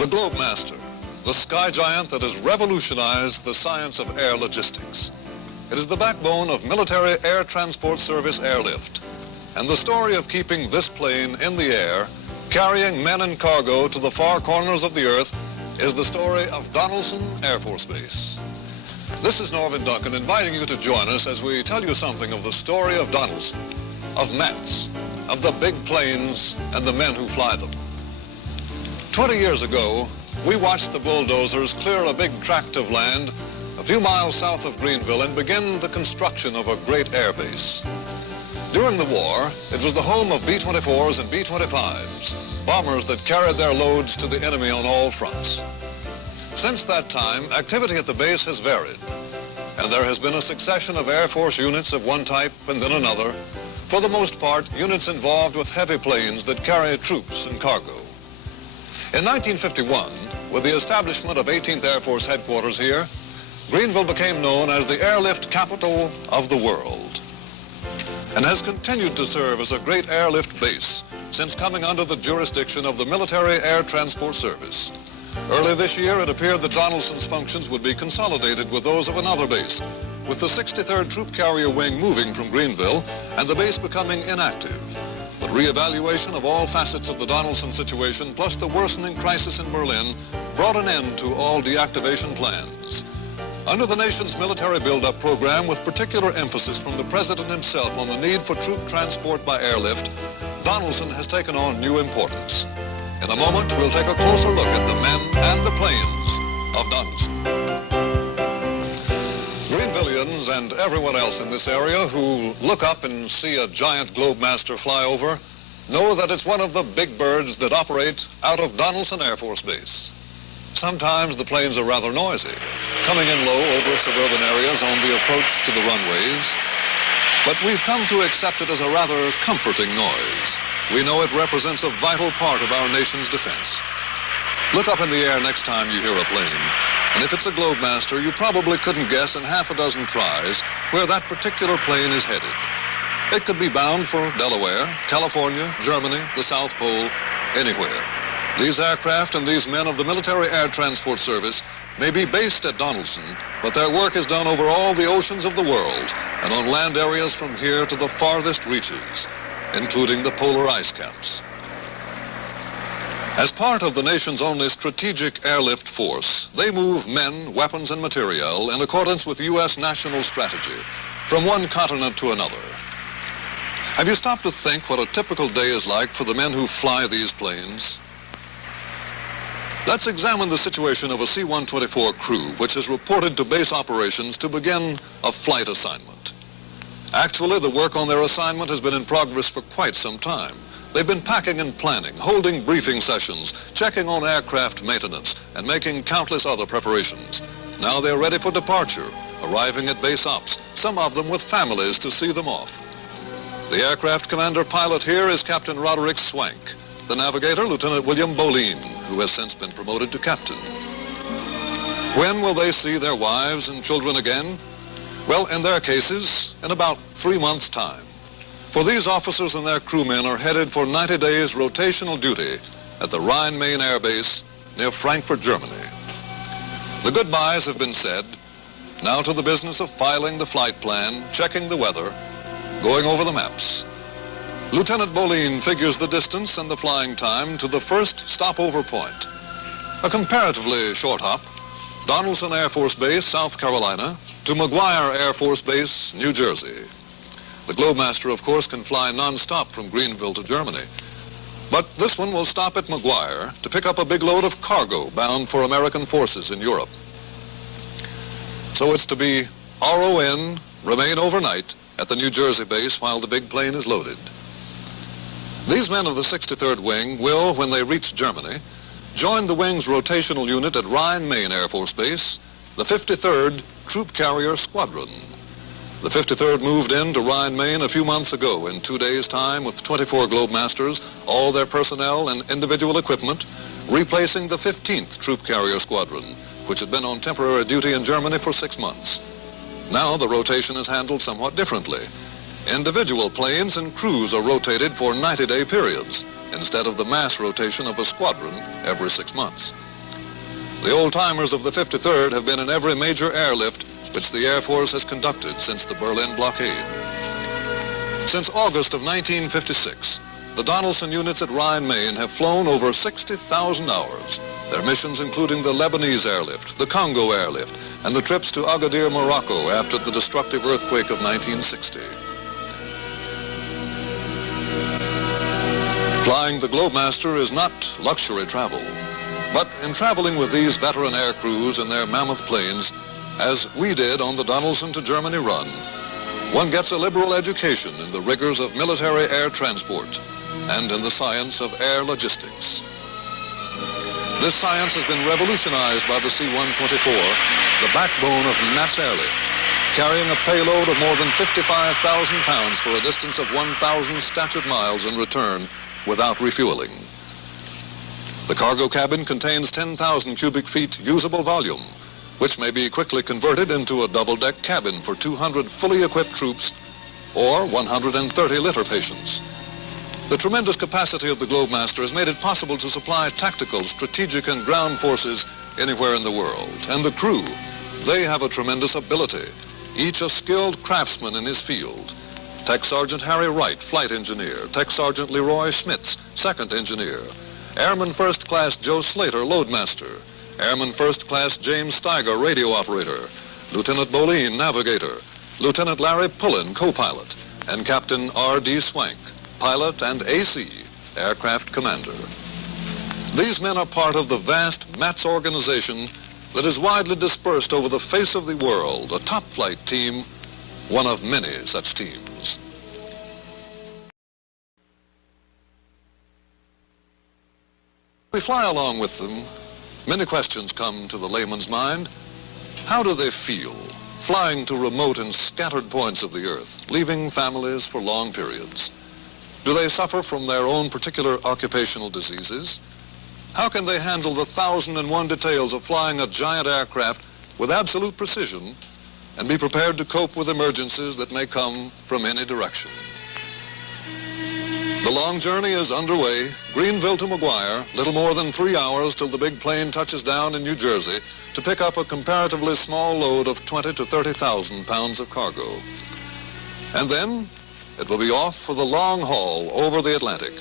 The Globemaster, the sky giant that has revolutionized the science of air logistics. It is the backbone of military air transport service airlift, and the story of keeping this plane in the air, carrying men and cargo to the far corners of the earth, is the story of Donaldson Air Force Base. This is Norvin Duncan inviting you to join us as we tell you something of the story of Donaldson, of Mets, of the big planes and the men who fly them. 20 years ago, we watched the bulldozers clear a big tract of land a few miles south of Greenville and begin the construction of a great air base. During the war, it was the home of B-24s and B-25s, bombers that carried their loads to the enemy on all fronts. Since that time, activity at the base has varied, and there has been a succession of Air Force units of one type and then another, for the most part, units involved with heavy planes that carry troops and cargo. In 1951, with the establishment of 18th Air Force headquarters here, Greenville became known as the airlift capital of the world, and has continued to serve as a great airlift base since coming under the jurisdiction of the Military Air Transport Service. Early this year, it appeared that Donaldson's functions would be consolidated with those of another base, with the 63rd Troop Carrier Wing moving from Greenville and the base becoming inactive. But reevaluation of all facets of the Donaldson situation, plus the worsening crisis in Berlin, brought an end to all deactivation plans. Under the nation's military buildup program, with particular emphasis from the President himself on the need for troop transport by airlift, Donaldson has taken on new importance. In a moment, we'll take a closer look at the men and the planes of Donaldson. Greenvillians and everyone else in this area who look up and see a giant Globemaster fly over know that it's one of the big birds that operate out of Donaldson Air Force Base. Sometimes the planes are rather noisy, coming in low over suburban areas on the approach to the runways. But we've come to accept it as a rather comforting noise. We know it represents a vital part of our nation's defense. Look up in the air next time you hear a plane, and if it's a Globemaster, you probably couldn't guess in half a dozen tries where that particular plane is headed. It could be bound for Delaware, California, Germany, the South Pole, anywhere. These aircraft and these men of the Military Air Transport Service may be based at Donaldson, but their work is done over all the oceans of the world and on land areas from here to the farthest reaches, including the polar ice caps. As part of the nation's only strategic airlift force, they move men, weapons, and materiel in accordance with U.S. national strategy from one continent to another. Have you stopped to think what a typical day is like for the men who fly these planes? Let's examine the situation of a C-124 crew, which is reported to base operations to begin a flight assignment. Actually, the work on their assignment has been in progress for quite some time. They've been packing and planning, holding briefing sessions, checking on aircraft maintenance, and making countless other preparations. Now they're ready for departure, arriving at base ops, some of them with families to see them off. The aircraft commander pilot here is Captain Roderick Swank. The navigator, Lieutenant William Boleen, who has since been promoted to captain. When will they see their wives and children again? Well, in their cases, in about 3 months' time. For these officers and their crewmen are headed for 90 days rotational duty at the Rhein-Main Air Base near Frankfurt, Germany. The goodbyes have been said. Now to the business of filing the flight plan, checking the weather, going over the maps. Lieutenant Boleen figures the distance and the flying time to the first stopover point. A comparatively short hop, Donaldson Air Force Base, South Carolina, to McGuire Air Force Base, New Jersey. The Globemaster, of course, can fly non-stop from Greenville to Germany. But this one will stop at McGuire to pick up a big load of cargo bound for American forces in Europe. So it's to be RON, remain overnight at the New Jersey base while the big plane is loaded. These men of the 63rd Wing will, when they reach Germany, join the wing's rotational unit at Rhein-Main Air Force Base, the 53rd Troop Carrier Squadron. The 53rd moved into Rhein-Main a few months ago in 2 days' time with 24 Globemasters, all their personnel and individual equipment, replacing the 15th Troop Carrier Squadron, which had been on temporary duty in Germany for 6 months. Now the rotation is handled somewhat differently. Individual planes and crews are rotated for 90-day periods instead of the mass rotation of a squadron every 6 months. The old-timers of the 53rd have been in every major airlift which the Air Force has conducted since the Berlin blockade. Since August of 1956, the Donaldson units at Rhein-Main have flown over 60,000 hours, their missions including the Lebanese airlift, the Congo airlift, and the trips to Agadir, Morocco after the destructive earthquake of 1960. Flying the Globemaster is not luxury travel, but in traveling with these veteran air crews in their mammoth planes, as we did on the Donaldson to Germany run, one gets a liberal education in the rigors of military air transport and in the science of air logistics. This science has been revolutionized by the C-124, the backbone of mass airlift, carrying a payload of more than 55,000 pounds for a distance of 1,000 statute miles in return without refueling. The cargo cabin contains 10,000 cubic feet usable volume, which may be quickly converted into a double-deck cabin for 200 fully equipped troops or 130-liter patients. The tremendous capacity of the Globemaster has made it possible to supply tactical, strategic, and ground forces anywhere in the world. And the crew, they have a tremendous ability, each a skilled craftsman in his field. Tech Sergeant Harry Wright, flight engineer. Tech Sergeant Leroy Schmitz, second engineer. Airman First Class Joe Slater, loadmaster. Airman First Class James Steiger, radio operator. Lieutenant Boleen, navigator. Lieutenant Larry Pullen, co-pilot. And Captain R.D. Swank, pilot and AC, aircraft commander. These men are part of the vast MATS organization that is widely dispersed over the face of the world, a top flight team, one of many such teams. We fly along with them. Many questions come to the layman's mind. How do they feel flying to remote and scattered points of the earth, leaving families for long periods? Do they suffer from their own particular occupational diseases? How can they handle the 1,001 details of flying a giant aircraft with absolute precision and be prepared to cope with emergencies that may come from any direction? The long journey is underway. Greenville to McGuire, little more than 3 hours till the big plane touches down in New Jersey to pick up a comparatively small load of 20 to 30,000 pounds of cargo. And then it will be off for the long haul over the Atlantic.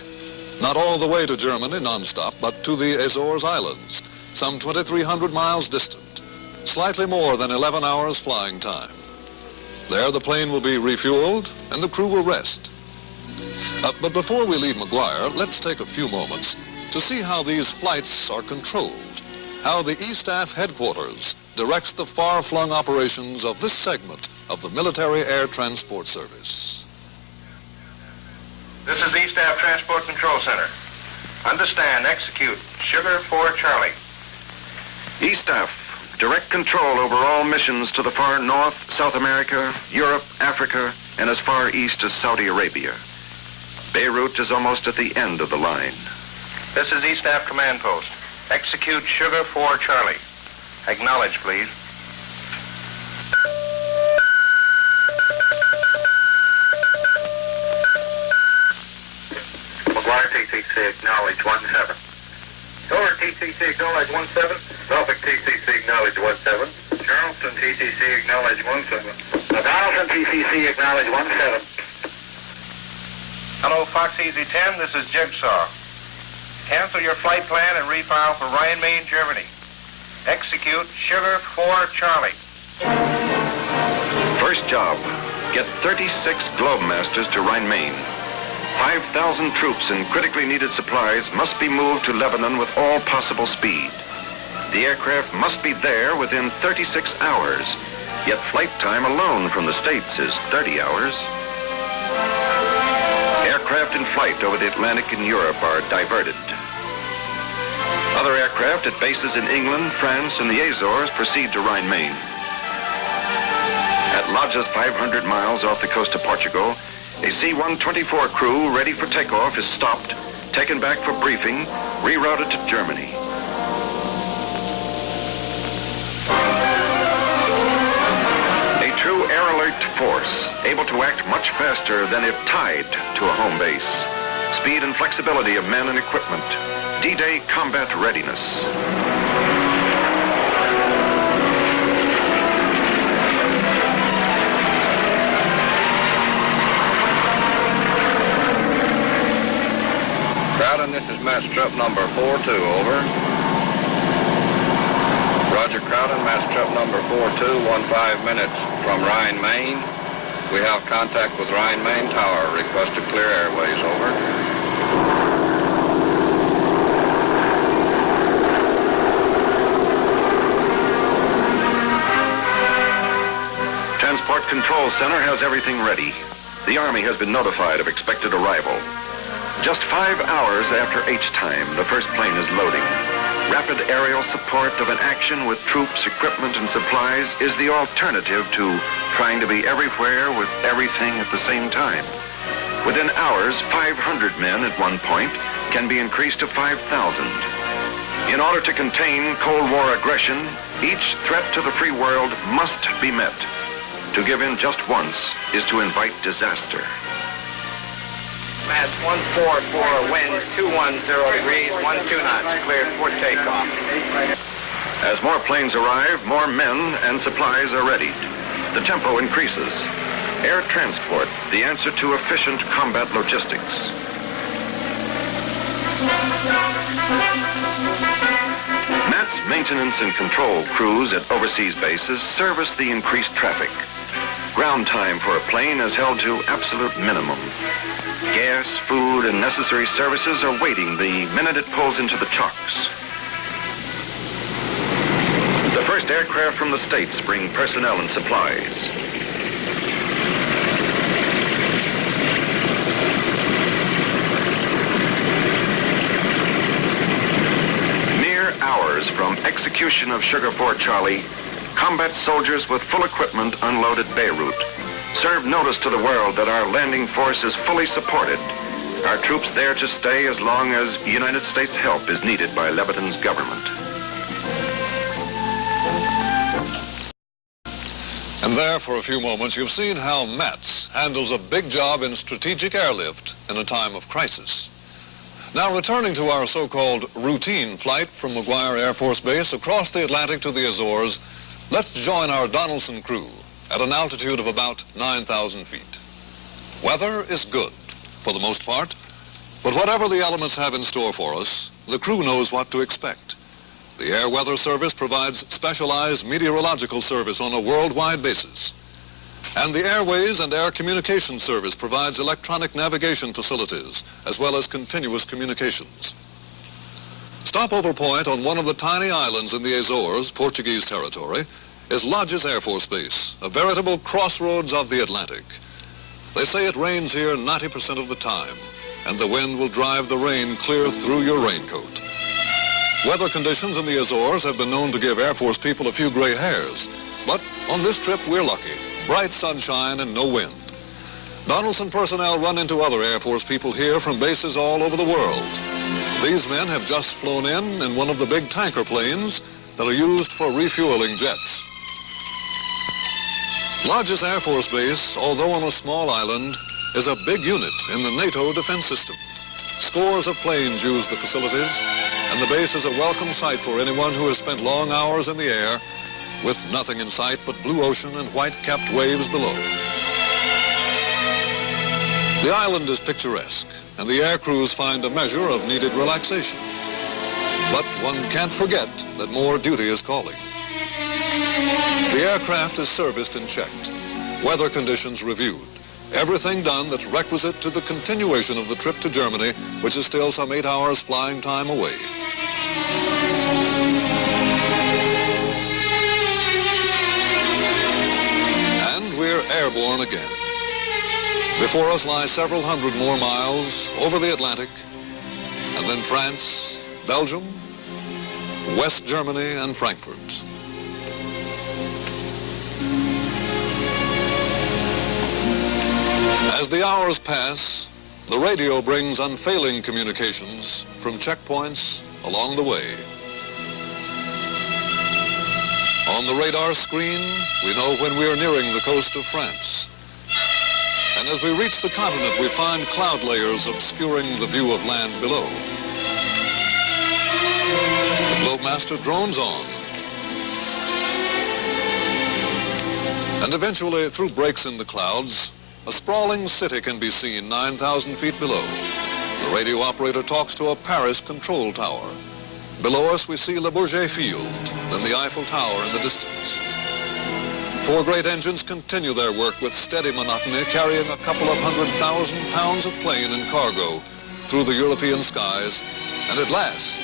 Not all the way to Germany nonstop, but to the Azores Islands, some 2,300 miles distant, slightly more than 11 hours flying time. There the plane will be refueled and the crew will rest. But before we leave McGuire, let's take a few moments to see how these flights are controlled, how the E-Staff headquarters directs the far-flung operations of this segment of the Military Air Transport Service. This is E-Staff Transport Control Center. Understand, execute, Sugar 4 Charlie. E-Staff, direct control over all missions to the far north, South America, Europe, Africa, and as far east as Saudi Arabia. Beirut is almost at the end of the line. This is E-Staff Command Post. Execute Sugar 4 Charlie. Acknowledge, please. McGuire TCC, acknowledge 17. Over TCC, acknowledge 17. Norfolk TCC, acknowledge 17. Charleston TCC, acknowledge 17. Donaldson TCC, acknowledge 17. Hello, Fox Easy 10, this is Jigsaw. Cancel your flight plan and refile for Rhein-Main, Germany. Execute Sugar 4 Charlie. First job, get 36 Globemasters to Rhein-Main. 5,000 troops and critically needed supplies must be moved to Lebanon with all possible speed. The aircraft must be there within 36 hours, yet flight time alone from the States is 30 hours. Aircraft in flight over the Atlantic and Europe are diverted. Other aircraft at bases in England, France, and the Azores proceed to Rhein-Main. At lodges 500 miles off the coast of Portugal, a C-124 crew ready for takeoff is stopped, taken back for briefing, rerouted to Germany. A true air alert force, able to act much faster than if tied to a home base. Speed and flexibility of men and equipment. D-Day combat readiness. Crowden, this is Mass Trup number 42, over. Roger Crowden, Mass Trup number 42, 15 minutes from Rhein-Main. We have contact with Rhein-Main Tower. Request to clear airways, over. Transport Control Center has everything ready. The Army has been notified of expected arrival. Just 5 hours after H-time, the first plane is loading. Rapid aerial support of an action with troops, equipment, and supplies is the alternative to trying to be everywhere with everything at the same time. Within hours, 500 men at one point can be increased to 5,000. In order to contain Cold War aggression, each threat to the free world must be met. To give in just once is to invite disaster. Mass 144, wind 210 degrees, 12 knots, cleared for takeoff. As more planes arrive, more men and supplies are readied. The tempo increases. Air transport, the answer to efficient combat logistics. MAT's maintenance and control crews at overseas bases service the increased traffic. Ground time for a plane is held to absolute minimum. Gas, food, and necessary services are waiting the minute it pulls into the chocks. The first aircraft from the States bring personnel and supplies. Mere hours from execution of Sugar 4 Charlie, combat soldiers with full equipment unloaded Beirut. Serve notice to the world that our landing force is fully supported. Our troops there to stay as long as United States help is needed by Lebanon's government. And there, for a few moments, you've seen how MATS handles a big job in strategic airlift in a time of crisis. Now, returning to our so-called routine flight from McGuire Air Force Base across the Atlantic to the Azores, let's join our Donaldson crew at an altitude of about 9,000 feet. Weather is good, for the most part, but whatever the elements have in store for us, the crew knows what to expect. The Air Weather Service provides specialized meteorological service on a worldwide basis. And the Airways and Air Communication Service provides electronic navigation facilities, as well as continuous communications. Stopover point on one of the tiny islands in the Azores, Portuguese territory, is Lodge's Air Force Base, a veritable crossroads of the Atlantic. They say it rains here 90% of the time, and the wind will drive the rain clear through your raincoat. Weather conditions in the Azores have been known to give Air Force people a few gray hairs, but on this trip we're lucky. Bright sunshine and no wind. Donaldson personnel run into other Air Force people here from bases all over the world. These men have just flown in one of the big tanker planes that are used for refueling jets. Lodge's Air Force Base, although on a small island, is a big unit in the NATO defense system. Scores of planes use the facilities, and the base is a welcome sight for anyone who has spent long hours in the air with nothing in sight but blue ocean and white-capped waves below. The island is picturesque, and the air crews find a measure of needed relaxation. But one can't forget that more duty is calling. The aircraft is serviced and checked, weather conditions reviewed, everything done that's requisite to the continuation of the trip to Germany, which is still some 8 hours flying time away. And we're airborne again. Before us lie several hundred more miles over the Atlantic, and then France, Belgium, West Germany, and Frankfurt. As the hours pass, the radio brings unfailing communications from checkpoints along the way. On the radar screen, we know when we are nearing the coast of France. And as we reach the continent, we find cloud layers obscuring the view of land below. The Globemaster drones on. And eventually, through breaks in the clouds, a sprawling city can be seen 9,000 feet below. The radio operator talks to a Paris control tower. Below us we see Le Bourget Field, then the Eiffel Tower in the distance. 4 great engines continue their work with steady monotony, carrying a couple of 100,000 pounds of plane and cargo through the European skies, and at last,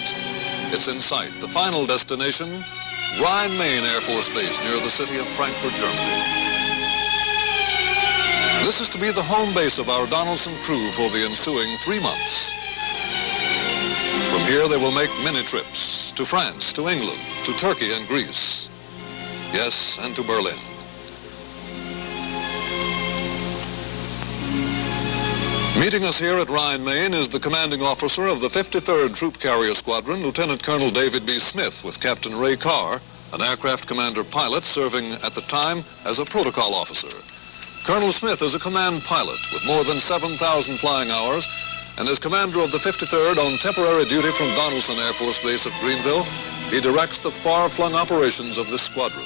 it's in sight. The final destination, Rhein-Main Air Force Base near the city of Frankfurt, Germany. This is to be the home base of our Donaldson crew for the ensuing 3 months. From here, they will make many trips to France, to England, to Turkey and Greece. Yes, and to Berlin. Meeting us here at Rhein-Main is the commanding officer of the 53rd Troop Carrier Squadron, Lieutenant Colonel David B. Smith, with Captain Ray Carr, an aircraft commander pilot serving at the time as a protocol officer. Colonel Smith is a command pilot with more than 7,000 flying hours, and as commander of the 53rd on temporary duty from Donaldson Air Force Base of Greenville, he directs the far-flung operations of this squadron.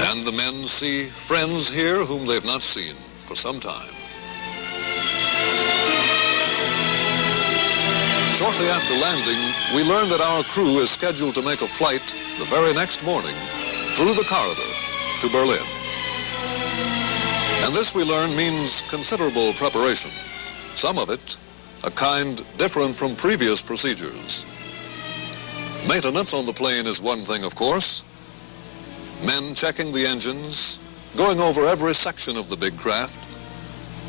And the men see friends here whom they've not seen for some time. Shortly after landing, we learn that our crew is scheduled to make a flight the very next morning through the corridor to Berlin. And this, we learn, means considerable preparation. Some of it a kind different from previous procedures. Maintenance on the plane is one thing, of course. Men checking the engines, going over every section of the big craft,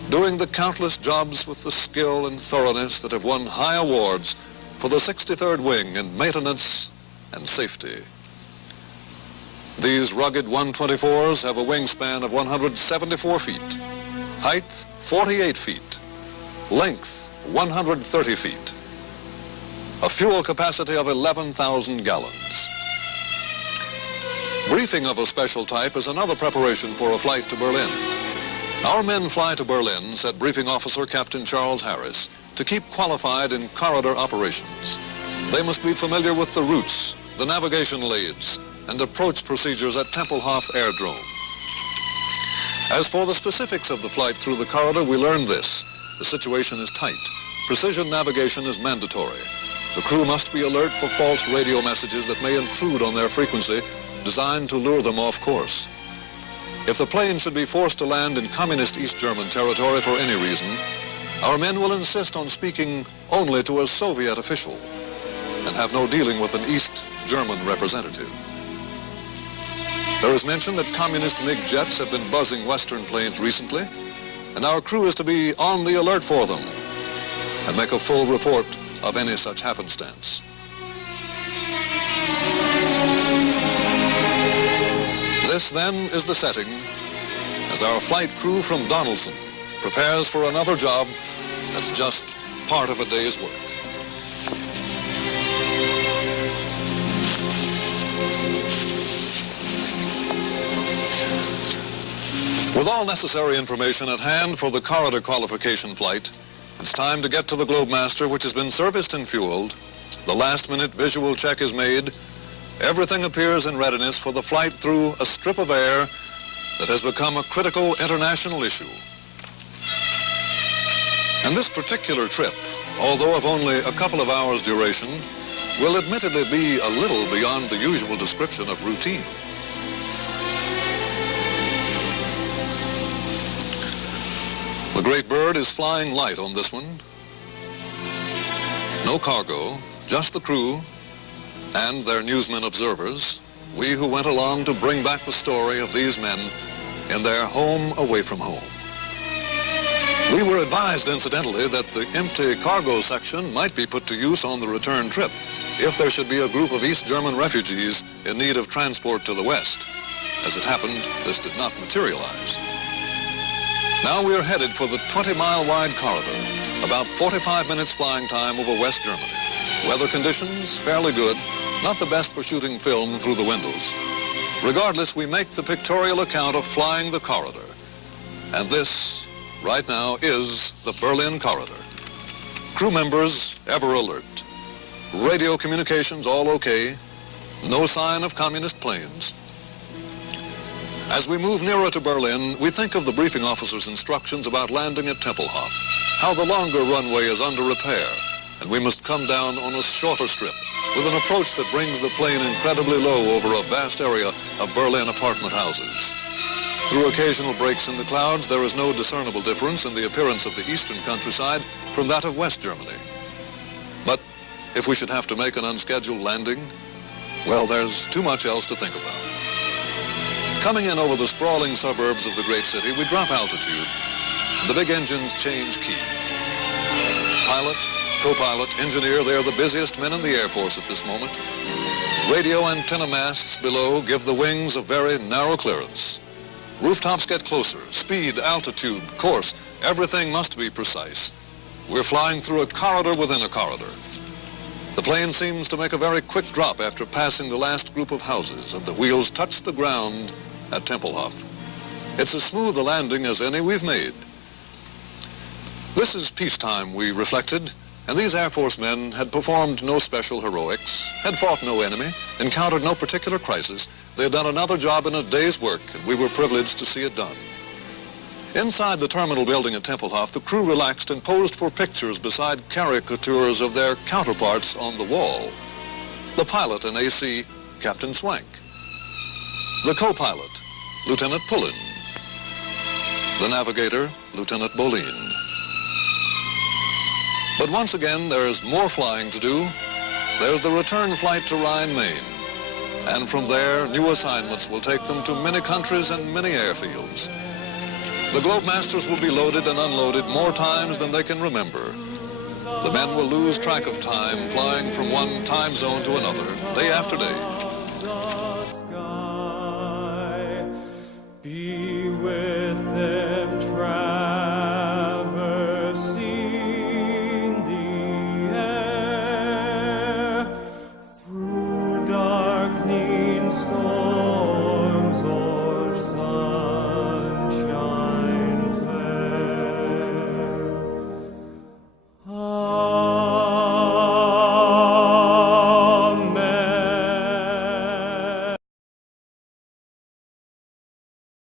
doing the countless jobs with the skill and thoroughness that have won high awards for the 63rd Wing in maintenance and safety. These rugged 124s have a wingspan of 174 feet, height 48 feet, length 130 feet, a fuel capacity of 11,000 gallons. Briefing of a special type is another preparation for a flight to Berlin. Our men fly to Berlin, said Briefing Officer Captain Charles Harris, to keep qualified in corridor operations. They must be familiar with the routes, the navigational aids, and approach procedures at Tempelhof Airdrome. As for the specifics of the flight through the corridor, we learned this. The situation is tight. Precision navigation is mandatory. The crew must be alert for false radio messages that may intrude on their frequency, designed to lure them off course. If the plane should be forced to land in communist East German territory for any reason, our men will insist on speaking only to a Soviet official and have no dealing with an East German representative. There is mention that communist MiG jets have been buzzing Western planes recently, and our crew is to be on the alert for them and make a full report of any such happenstance. This, then, is the setting as our flight crew from Donaldson prepares for another job that's just part of a day's work. With all necessary information at hand for the corridor qualification flight, it's time to get to the Globemaster, which has been serviced and fueled. The last-minute visual check is made. Everything appears in readiness for the flight through a strip of air that has become a critical international issue. And this particular trip, although of only a couple of hours' duration, will admittedly be a little beyond the usual description of routine. The Great Bird is flying light on this one. No cargo, just the crew and their newsmen observers, we who went along to bring back the story of these men in their home away from home. We were advised, incidentally, that the empty cargo section might be put to use on the return trip if there should be a group of East German refugees in need of transport to the West. As it happened, this did not materialize. Now we are headed for the 20-mile wide corridor, about 45 minutes flying time over West Germany. Weather conditions, fairly good, not the best for shooting film through the windows. Regardless, we make the pictorial account of flying the corridor. And this, right now, is the Berlin corridor. Crew members ever alert. Radio communications all okay. No sign of communist planes. As we move nearer to Berlin, we think of the briefing officer's instructions about landing at Tempelhof, how the longer runway is under repair, and we must come down on a shorter strip with an approach that brings the plane incredibly low over a vast area of Berlin apartment houses. Through occasional breaks in the clouds, there is no discernible difference in the appearance of the eastern countryside from that of West Germany. But if we should have to make an unscheduled landing, well, there's too much else to think about. Coming in over the sprawling suburbs of the great city, we drop altitude. The big engines change key. Pilot, co-pilot, engineer, they're the busiest men in the Air Force at this moment. Radio antenna masts below give the wings a very narrow clearance. Rooftops get closer. Speed, altitude, course, everything must be precise. We're flying through a corridor within a corridor. The plane seems to make a very quick drop after passing the last group of houses, and the wheels touch the ground at Tempelhof. It's as smooth a landing as any we've made. This is peacetime, we reflected, and these Air Force men had performed no special heroics, had fought no enemy, encountered no particular crisis. They had done another job in a day's work, and we were privileged to see it done. Inside the terminal building at Tempelhof, the crew relaxed and posed for pictures beside caricatures of their counterparts on the wall. The pilot and AC, Captain Swank. The co-pilot, Lieutenant Pullen. The navigator, Lieutenant Bolin. But once again, there's more flying to do. There's the return flight to Rhein-Main. And from there, new assignments will take them to many countries and many airfields. The Globemasters will be loaded and unloaded more times than they can remember. The men will lose track of time, flying from one time zone to another, day after day.